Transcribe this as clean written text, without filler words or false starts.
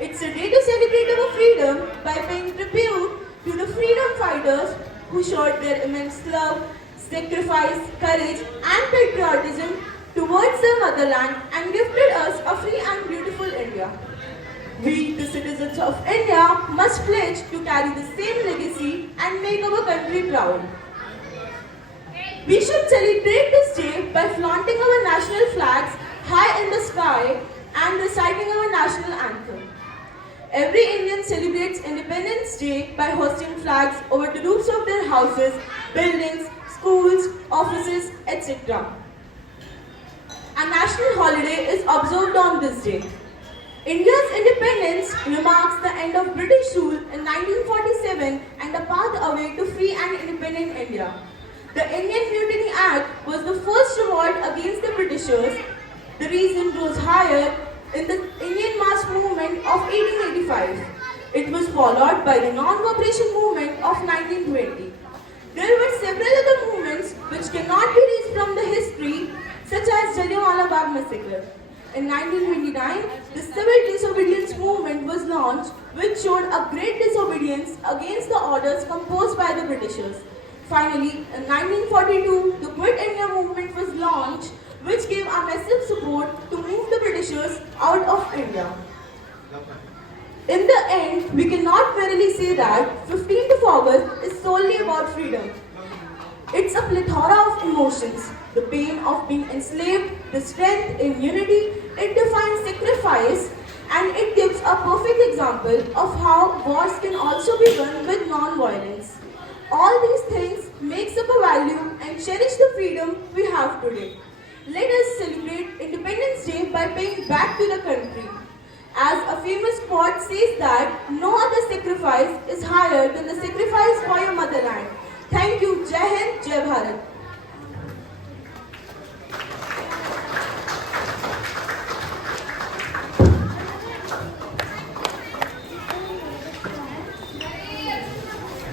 It's a day to celebrate our freedom by paying tribute to the freedom fighters who showed their immense love, sacrifice, courage, and patriotism towards their motherland and gifted us a free and beautiful India. We, the citizens of India, must pledge to carry the same legacy and make our country proud. We should celebrate this day by flaunting our national flags high in the sky and reciting our national anthem. Every Indian celebrates Independence Day by hosting flags over the roofs of their houses, buildings, schools, offices, etc. A national holiday is observed on this day. India's independence remarks the end of British rule in 1947 and a path away to free and independent India. The Indian Mutiny Act was the first revolt against the Britishers. The reason rose higher in the Indian mass movement of 1885. It was followed by the non-cooperation movement of 1920. There were several other movements which cannot be reached from the history, such as Jallianwala Bagh massacre. In 1929, the civil disobedience movement was launched, which showed a great disobedience against the orders composed by the Britishers. Finally, in 1942, the Quit India movement was launched, which gave a massive support to move the Britishers out of India. In the end, we cannot merely say that 15th of August is solely about freedom. It's a plethora of emotions. The pain of being enslaved, the strength in unity, it defines sacrifice, and it gives a perfect example of how wars can also be won with non-violence. All these things makes up a value and cherish the freedom we have today. Let us celebrate Independence Day by paying back to the country. As a famous quote says that no other sacrifice is higher than the sacrifice for your motherland. Thank you. Jai Hind, Jai Bharat.